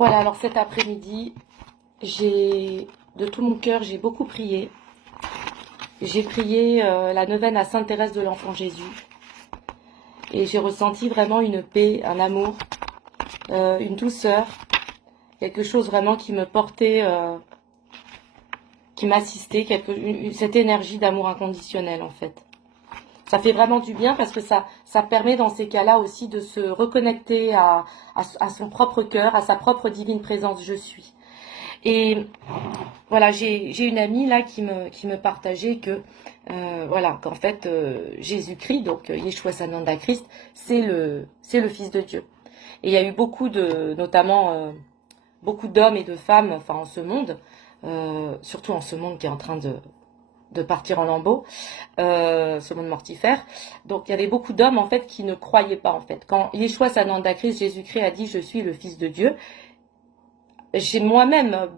Voilà, alors cet après-midi, de tout mon cœur, j'ai beaucoup prié. J'ai prié la neuvaine à Sainte Thérèse de l'Enfant Jésus. Et j'ai ressenti vraiment une paix, un amour, une douceur, quelque chose vraiment qui me portait, qui m'assistait, cette énergie d'amour inconditionnel en fait. Ça fait vraiment du bien parce que ça permet dans ces cas-là aussi de se reconnecter à son propre cœur, à sa propre divine présence je suis. Et voilà, j'ai une amie là qui me partageait que voilà, qu'en fait Jésus-Christ, donc Yeshua Sananda Christ, c'est le Fils de Dieu. Et il y a eu notamment beaucoup d'hommes et de femmes, enfin en ce monde, surtout en ce monde qui est en train de partir en lambeaux, ce monde mortifère. Donc il y avait beaucoup d'hommes en fait qui ne croyaient pas en fait. Quand Yeshua Sananda Christ, Jésus-Christ a dit je suis le Fils de Dieu, j'ai moi-même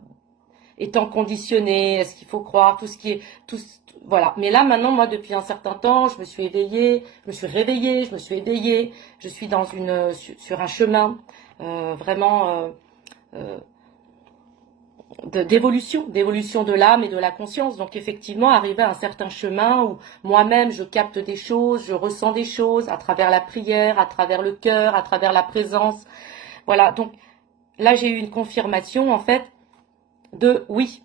étant conditionnée, est-ce qu'il faut croire, voilà. Mais là maintenant, moi depuis un certain temps, je me suis éveillée, je me suis réveillée, je me suis éveillée, je suis sur un chemin vraiment d'évolution de l'âme et de la conscience. Donc effectivement, arriver à un certain chemin où moi-même je capte des choses, je ressens des choses à travers la prière, à travers le cœur, à travers la présence. Voilà, donc là j'ai eu une confirmation en fait de oui.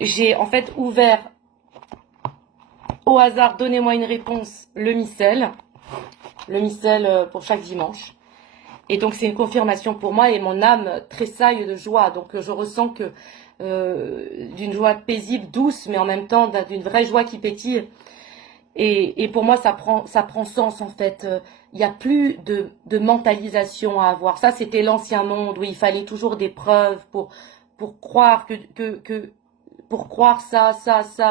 J'ai en fait ouvert au hasard, donnez-moi une réponse, le missel pour chaque dimanche. Et donc c'est une confirmation pour moi et mon âme tressaille de joie. Donc je ressens que d'une joie paisible, douce, mais en même temps d'une vraie joie qui pétille. Et pour moi ça prend sens en fait. Il n'y a plus de mentalisation à avoir. Ça c'était l'ancien monde où il fallait toujours des preuves pour croire pour croire ça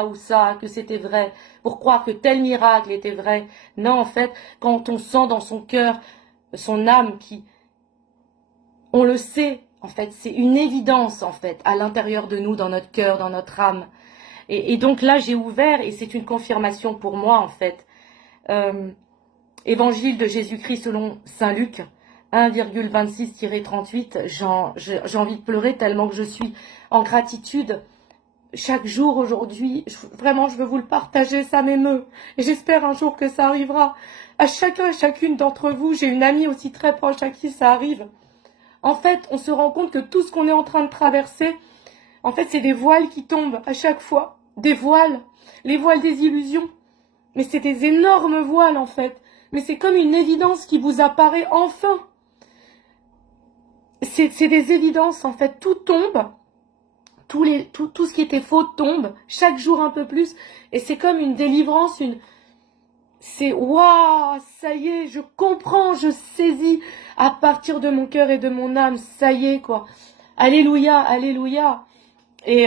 ou ça, que c'était vrai, pour croire que tel miracle était vrai. Non, en fait, quand on sent dans son cœur, son âme on le sait, en fait, c'est une évidence, en fait, à l'intérieur de nous, dans notre cœur, dans notre âme. Et donc là, j'ai ouvert, et c'est une confirmation pour moi, en fait. Évangile de Jésus-Christ selon Saint Luc, 1,26-38, j'ai envie de pleurer tellement que je suis en gratitude. Chaque jour aujourd'hui, vraiment je veux vous le partager, ça m'émeut. Et j'espère un jour que ça arrivera. À chacun et chacune d'entre vous, j'ai une amie aussi très proche à qui ça arrive. En fait, on se rend compte que tout ce qu'on est en train de traverser, en fait, c'est des voiles qui tombent à chaque fois. Des voiles, les voiles des illusions. Mais c'est des énormes voiles en fait. Mais c'est comme une évidence qui vous apparaît enfin. C'est des évidences en fait, tout tombe. Tout ce qui était faux tombe, chaque jour un peu plus, et c'est comme une délivrance, c'est waouh, ça y est, je comprends, je saisis à partir de mon cœur et de mon âme, ça y est quoi, alléluia, alléluia, et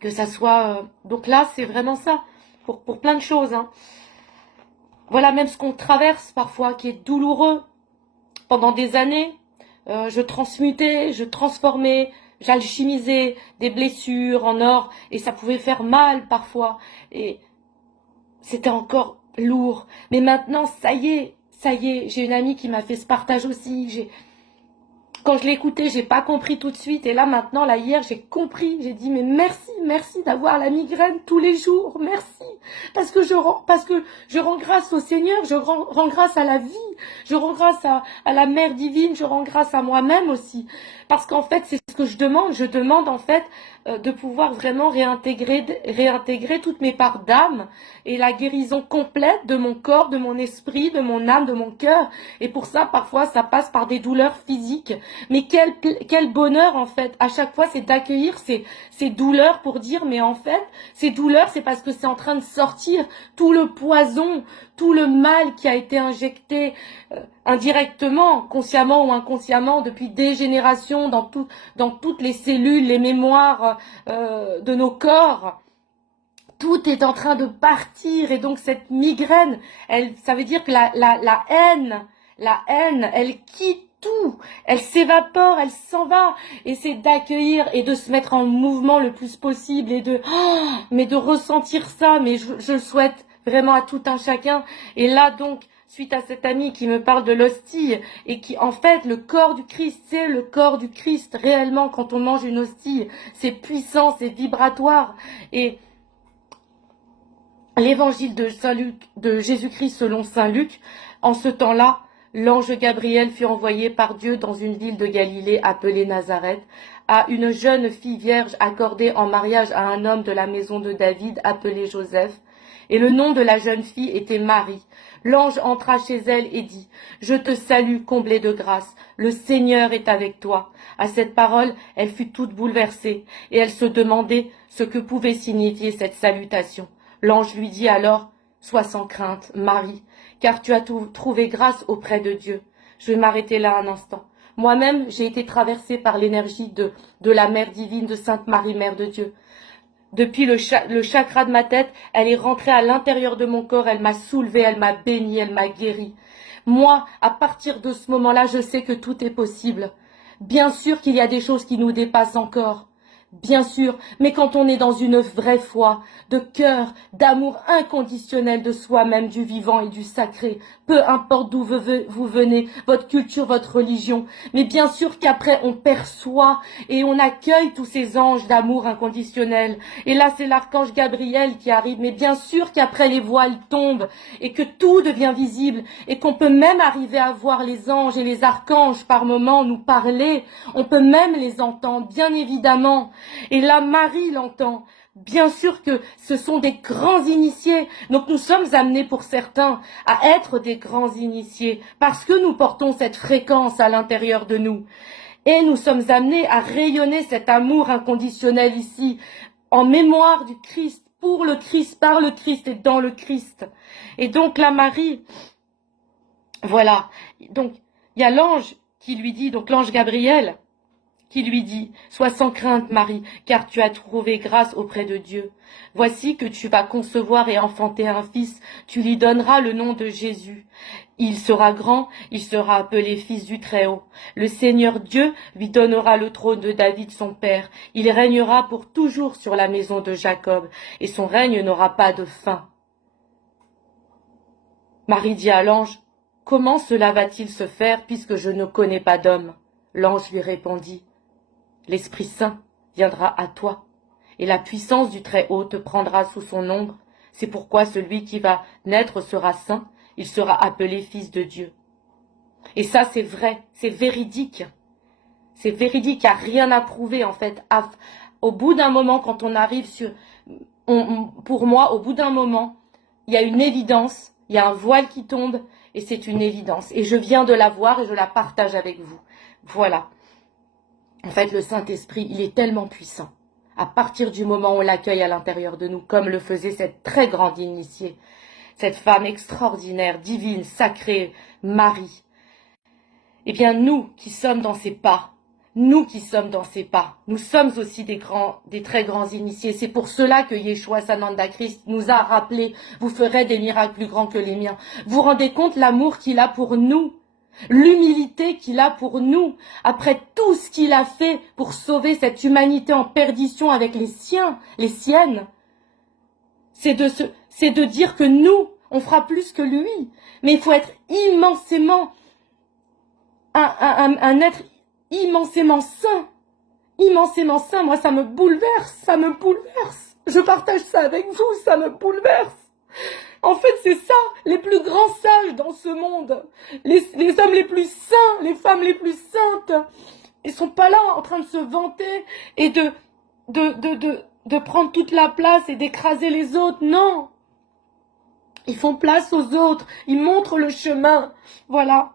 que ça soit, donc là c'est vraiment ça, pour plein de choses, hein. Voilà, même ce qu'on traverse parfois, qui est douloureux, pendant des années, je transmutais, je transformais, j'alchimisais des blessures en or et ça pouvait faire mal parfois et c'était encore lourd. Mais maintenant, ça y est, j'ai une amie qui m'a fait ce partage aussi. Quand je l'ai écouté, j'ai pas compris tout de suite et là maintenant, là hier, j'ai compris. J'ai dit mais merci d'avoir la migraine tous les jours, merci parce que je rends grâce au Seigneur, je rends grâce à la vie, je rends grâce à la Mère divine, je rends grâce à moi-même aussi parce qu'en fait c'est ce que je demande en fait de pouvoir vraiment réintégrer toutes mes parts d'âme et la guérison complète de mon corps, de mon esprit, de mon âme, de mon cœur. Et pour ça, parfois, ça passe par des douleurs physiques. Mais quel bonheur, en fait, à chaque fois, c'est d'accueillir ces douleurs pour dire, mais en fait, ces douleurs, c'est parce que c'est en train de sortir tout le poison, tout le mal qui a été injecté indirectement, consciemment ou inconsciemment, depuis des générations, dans toutes les cellules, les mémoires de nos corps. Tout est en train de partir et donc cette migraine, ça veut dire que la haine, elle quitte tout, elle s'évapore, elle s'en va et c'est d'accueillir et de se mettre en mouvement le plus possible et mais de ressentir ça, mais je le souhaite vraiment à tout un chacun. Et là donc, suite à cet ami qui me parle de l'hostie et qui, en fait, le corps du Christ, c'est le corps du Christ réellement quand on mange une hostie. C'est puissant, c'est vibratoire. Et l'évangile de Saint Luc, de Jésus-Christ selon Saint Luc, en ce temps-là, l'ange Gabriel fut envoyé par Dieu dans une ville de Galilée appelée Nazareth, à une jeune fille vierge accordée en mariage à un homme de la maison de David appelé Joseph. Et le nom de la jeune fille était Marie. L'ange entra chez elle et dit, « Je te salue, comblée de grâce, le Seigneur est avec toi. » À cette parole, elle fut toute bouleversée, et elle se demandait ce que pouvait signifier cette salutation. L'ange lui dit alors, « Sois sans crainte, Marie, car tu as trouvé grâce auprès de Dieu. » Je vais m'arrêter là un instant. Moi-même, j'ai été traversée par l'énergie de la Mère divine, de Sainte Marie, Mère de Dieu. Depuis le chakra de ma tête, elle est rentrée à l'intérieur de mon corps, elle m'a soulevée, elle m'a bénie, elle m'a guérie. Moi, à partir de ce moment-là, je sais que tout est possible. Bien sûr qu'il y a des choses qui nous dépassent encore. Bien sûr, mais quand on est dans une vraie foi, de cœur, d'amour inconditionnel de soi-même, du vivant et du sacré, peu importe d'où vous venez, votre culture, votre religion, mais bien sûr qu'après on perçoit et on accueille tous ces anges d'amour inconditionnel. Et là c'est l'archange Gabriel qui arrive, mais bien sûr qu'après les voiles tombent et que tout devient visible et qu'on peut même arriver à voir les anges et les archanges par moments nous parler, on peut même les entendre, bien évidemment. Et là, Marie l'entend. Bien sûr que ce sont des grands initiés. Donc nous sommes amenés pour certains à être des grands initiés parce que nous portons cette fréquence à l'intérieur de nous. Et nous sommes amenés à rayonner cet amour inconditionnel ici, en mémoire du Christ, pour le Christ, par le Christ et dans le Christ. Et donc la Marie, voilà. Donc il y a l'ange qui lui dit, donc l'ange Gabriel, qui lui dit, « Sois sans crainte, Marie, car tu as trouvé grâce auprès de Dieu. Voici que tu vas concevoir et enfanter un fils, tu lui donneras le nom de Jésus. Il sera grand, il sera appelé fils du Très-Haut. Le Seigneur Dieu lui donnera le trône de David son père. Il régnera pour toujours sur la maison de Jacob, et son règne n'aura pas de fin. » Marie dit à l'ange, « Comment cela va-t-il se faire puisque je ne connais pas d'homme ?» L'ange lui répondit, l'Esprit Saint viendra à toi, et la puissance du Très-Haut te prendra sous son ombre. C'est pourquoi celui qui va naître sera saint, il sera appelé fils de Dieu. Et ça, c'est vrai, c'est véridique. C'est véridique, il n'y a rien à prouver, en fait. Au bout d'un moment, quand on arrive sur... pour moi, au bout d'un moment, il y a une évidence, il y a un voile qui tombe, et c'est une évidence. Et je viens de la voir et je la partage avec vous. Voilà. En fait, le Saint-Esprit, il est tellement puissant. À partir du moment où on l'accueille à l'intérieur de nous, comme le faisait cette très grande initiée, cette femme extraordinaire, divine, sacrée, Marie. Eh bien, nous qui sommes dans ses pas, nous sommes aussi des très grands initiés. C'est pour cela que Yeshua Sananda Christ nous a rappelé, vous ferez des miracles plus grands que les miens. Vous vous rendez compte l'amour qu'il a pour nous? L'humilité qu'il a pour nous, après tout ce qu'il a fait pour sauver cette humanité en perdition avec les siennes, c'est de dire que nous, on fera plus que lui. Mais il faut être immensément, un être immensément saint. Moi, ça me bouleverse. Je partage ça avec vous, ça me bouleverse. En fait, c'est ça, les plus grands sages dans ce monde, les hommes les plus saints, les femmes les plus saintes, ils sont pas là en train de se vanter et de prendre toute la place et d'écraser les autres, non. Ils font place aux autres, ils montrent le chemin, voilà.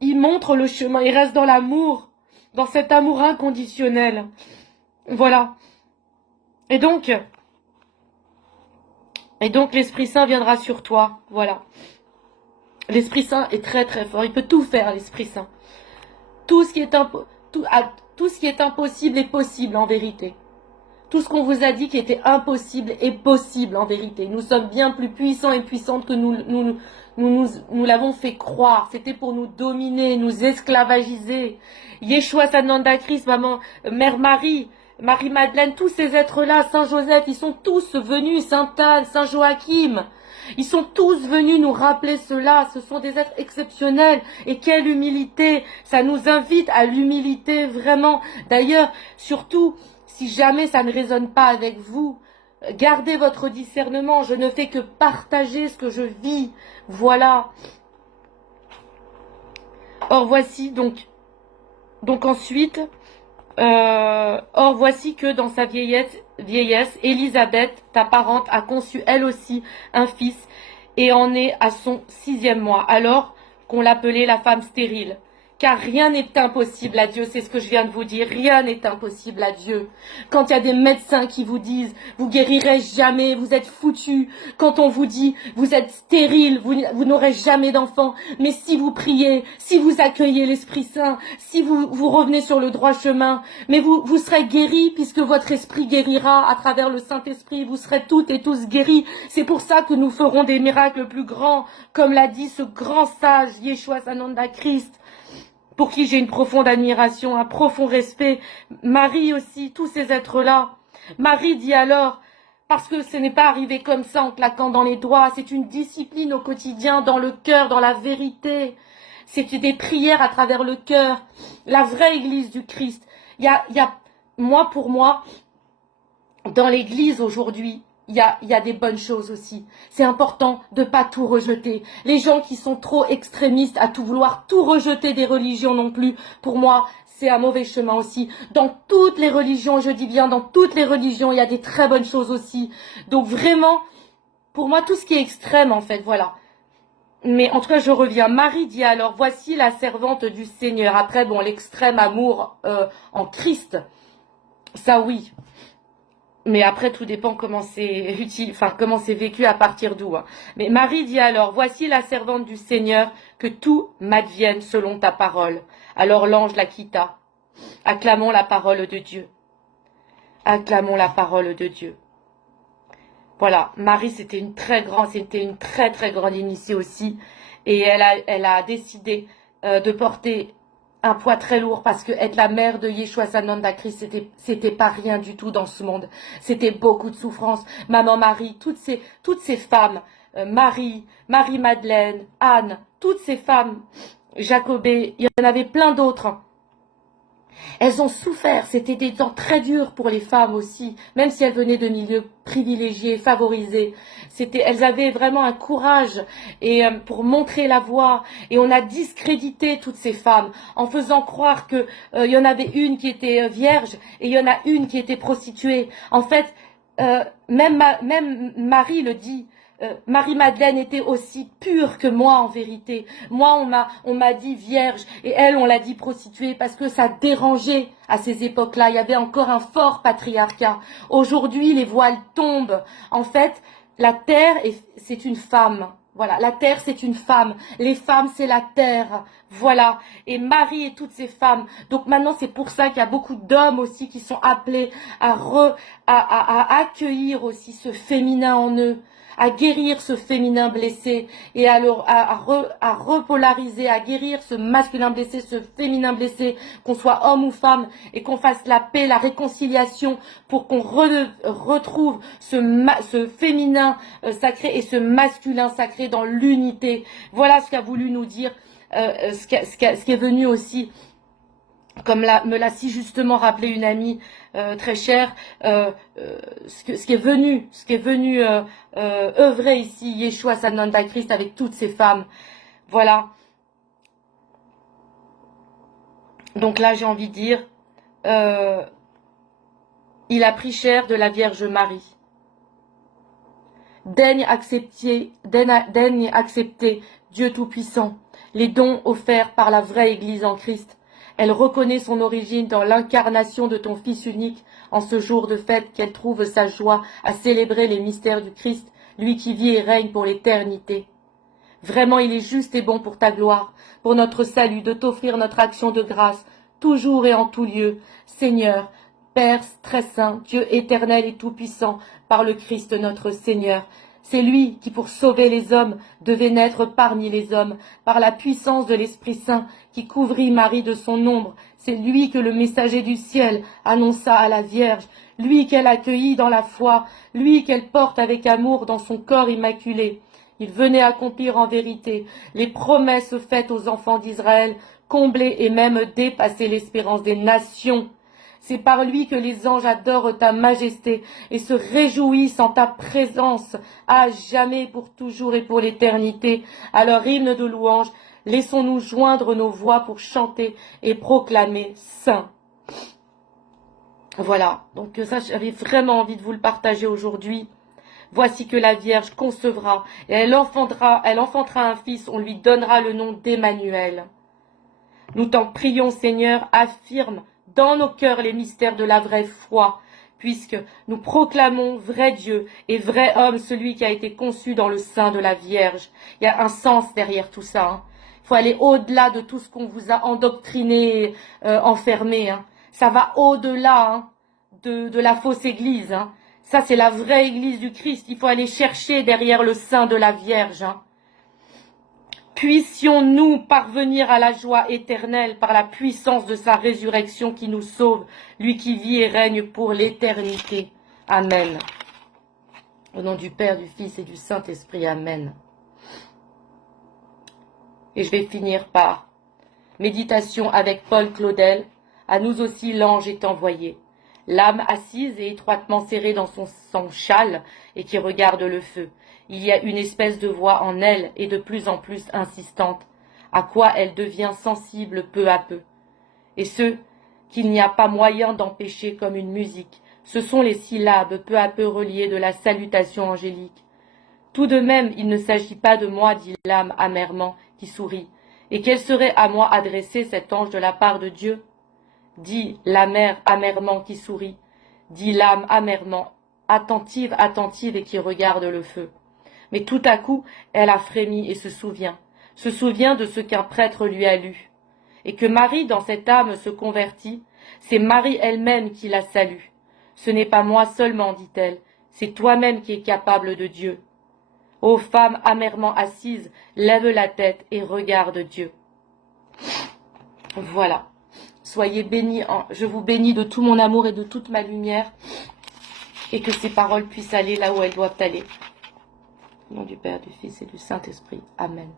Ils montrent le chemin, ils restent dans l'amour, dans cet amour inconditionnel, voilà. Et donc l'Esprit Saint viendra sur toi, voilà. L'Esprit Saint est très très fort, il peut tout faire, l'Esprit Saint. Tout ce qui est impossible est possible en vérité. Tout ce qu'on vous a dit qui était impossible est possible en vérité. Nous sommes bien plus puissants et puissantes que nous l'avons fait croire. C'était pour nous dominer, nous esclavagiser. Yeshua Sananda Christ, Mère Marie, Marie-Madeleine, tous ces êtres-là, Saint-Joseph, ils sont tous venus, Sainte-Anne, Saint-Joachim, ils sont tous venus nous rappeler cela. Ce sont des êtres exceptionnels. Et quelle humilité! Ça nous invite à l'humilité, vraiment. D'ailleurs, surtout, si jamais ça ne résonne pas avec vous, gardez votre discernement. Je ne fais que partager ce que je vis. Voilà. Or, voici donc ensuite, or voici que dans sa vieillesse, Élisabeth, ta parente, a conçu elle aussi un fils et en est à son 6e mois, alors qu'on l'appelait la femme stérile. Car rien n'est impossible à Dieu, c'est ce que je viens de vous dire, rien n'est impossible à Dieu. Quand il y a des médecins qui vous disent, vous guérirez jamais, vous êtes foutus. Quand on vous dit, vous êtes stérile, vous n'aurez jamais d'enfant. Mais si vous priez, si vous accueillez l'Esprit Saint, si vous revenez sur le droit chemin, mais vous serez guéris puisque votre esprit guérira à travers le Saint-Esprit. Vous serez toutes et tous guéris. C'est pour ça que nous ferons des miracles plus grands, comme l'a dit ce grand sage, Yeshua Sananda Christ, pour qui j'ai une profonde admiration, un profond respect. Marie aussi, tous ces êtres-là. Marie dit alors, parce que ce n'est pas arrivé comme ça en claquant dans les doigts, c'est une discipline au quotidien, dans le cœur, dans la vérité. C'est des prières à travers le cœur, la vraie église du Christ. Il y a, moi pour moi, dans l'église aujourd'hui, il y a des bonnes choses aussi. C'est important de pas tout rejeter. Les gens qui sont trop extrémistes à tout vouloir, tout rejeter des religions non plus, pour moi, c'est un mauvais chemin aussi. Dans toutes les religions, je dis bien dans toutes les religions, il y a des très bonnes choses aussi. Donc vraiment, pour moi, tout ce qui est extrême, en fait, voilà. Mais en tout cas, je reviens. Marie dit alors, voici la servante du Seigneur. Après, bon, l'extrême amour en Christ, ça oui. Mais après, tout dépend comment c'est utile, enfin, comment c'est vécu à partir d'où. Hein. Mais Marie dit alors, voici la servante du Seigneur, que tout m'advienne selon ta parole. Alors l'ange la quitta. Acclamons la parole de Dieu. Acclamons la parole de Dieu. Voilà, Marie, c'était une très très grande initiée aussi. Et elle a décidé de porter un poids très lourd parce que être la mère de Yeshua Sananda Christ, c'était pas rien du tout dans ce monde. C'était beaucoup de souffrance. Maman Marie, toutes ces femmes, Marie-Madeleine, Anne, toutes ces femmes, Jacobée, il y en avait plein d'autres. Elles ont souffert, c'était des temps très durs pour les femmes aussi, même si elles venaient de milieux privilégiés, favorisés. Elles avaient vraiment un courage et pour montrer la voie. Et on a discrédité toutes ces femmes en faisant croire que il y en avait une qui était vierge et il y en a une qui était prostituée. En fait, même Marie le dit. Marie-Madeleine était aussi pure que moi en vérité. Moi, on m'a dit vierge et elle, on l'a dit prostituée parce que ça dérangeait à ces époques-là. Il y avait encore un fort patriarcat. Aujourd'hui, les voiles tombent. En fait, la terre, c'est une femme. Voilà, la terre, c'est une femme. Les femmes, c'est la terre. Voilà. Et Marie et toutes ces femmes. Donc maintenant, c'est pour ça qu'il y a beaucoup d'hommes aussi qui sont appelés à accueillir aussi ce féminin en eux, à guérir ce féminin blessé et à repolariser, à guérir ce masculin blessé, ce féminin blessé, qu'on soit homme ou femme, et qu'on fasse la paix, la réconciliation, pour qu'on retrouve ce féminin sacré et ce masculin sacré dans l'unité. Voilà ce qu'a voulu nous dire, ce qui est venu aussi, comme me l'a si justement rappelé une amie très chère, ce qui est venu œuvrer ici, Yeshua Sananda Christ, avec toutes ces femmes. Voilà. Donc là, j'ai envie de dire, il a pris chair de la Vierge Marie. Daigne accepter, Dieu Tout-Puissant, les dons offerts par la vraie Église en Christ. Elle reconnaît son origine dans l'incarnation de ton Fils unique, en ce jour de fête qu'elle trouve sa joie à célébrer les mystères du Christ, lui qui vit et règne pour l'éternité. Vraiment, il est juste et bon pour ta gloire, pour notre salut, de t'offrir notre action de grâce, toujours et en tout lieu. Seigneur, Père très saint, Dieu éternel et tout-puissant, par le Christ notre Seigneur. C'est lui qui, pour sauver les hommes, devait naître parmi les hommes, par la puissance de l'Esprit Saint qui couvrit Marie de son ombre. C'est lui que le messager du ciel annonça à la Vierge, lui qu'elle accueillit dans la foi, lui qu'elle porte avec amour dans son corps immaculé. Il venait accomplir en vérité les promesses faites aux enfants d'Israël, combler et même dépasser l'espérance des nations. C'est par lui que les anges adorent ta majesté et se réjouissent en ta présence, à jamais, pour toujours et pour l'éternité. À leur hymne de louange, laissons-nous joindre nos voix pour chanter et proclamer Saint. Voilà, donc ça, j'avais vraiment envie de vous le partager aujourd'hui. Voici que la Vierge concevra et elle enfantera un fils, on lui donnera le nom d'Emmanuel. Nous t'en prions, Seigneur, affirme dans nos cœurs les mystères de la vraie foi, puisque nous proclamons vrai Dieu et vrai homme, celui qui a été conçu dans le sein de la Vierge. Il y a un sens derrière tout ça. Hein. Il faut aller au-delà de tout ce qu'on vous a endoctriné, enfermé. Hein. Ça va au-delà hein, de la fausse église. Hein. Ça, c'est la vraie église du Christ. Il faut aller chercher derrière le sein de la Vierge. Hein. Puissions-nous parvenir à la joie éternelle par la puissance de sa résurrection qui nous sauve, lui qui vit et règne pour l'éternité. Amen. Au nom du Père, du Fils et du Saint-Esprit. Amen. Et je vais finir par méditation avec Paul Claudel. À nous aussi l'ange est envoyé. L'âme assise et étroitement serrée dans son châle et qui regarde le feu. Il y a une espèce de voix en elle et de plus en plus insistante, à quoi elle devient sensible peu à peu. Et ce qu'il n'y a pas moyen d'empêcher comme une musique, ce sont les syllabes peu à peu reliées de la salutation angélique. Tout de même, il ne s'agit pas de moi, dit l'âme amèrement, qui sourit. Et quel serait à moi adressé cet ange de la part de Dieu? Dit la mère amèrement qui sourit, dit l'âme amèrement, attentive et qui regarde le feu. Mais tout à coup, elle a frémi et se souvient de ce qu'un prêtre lui a lu. Et que Marie, dans cette âme, se convertit, c'est Marie elle-même qui la salue. Ce n'est pas moi seulement, dit-elle, c'est toi-même qui es capable de Dieu. Ô femme amèrement assise, lève la tête et regarde Dieu. Voilà. Soyez bénis, je vous bénis de tout mon amour et de toute ma lumière, et que ces paroles puissent aller là où elles doivent aller. Au nom du Père, du Fils et du Saint-Esprit. Amen.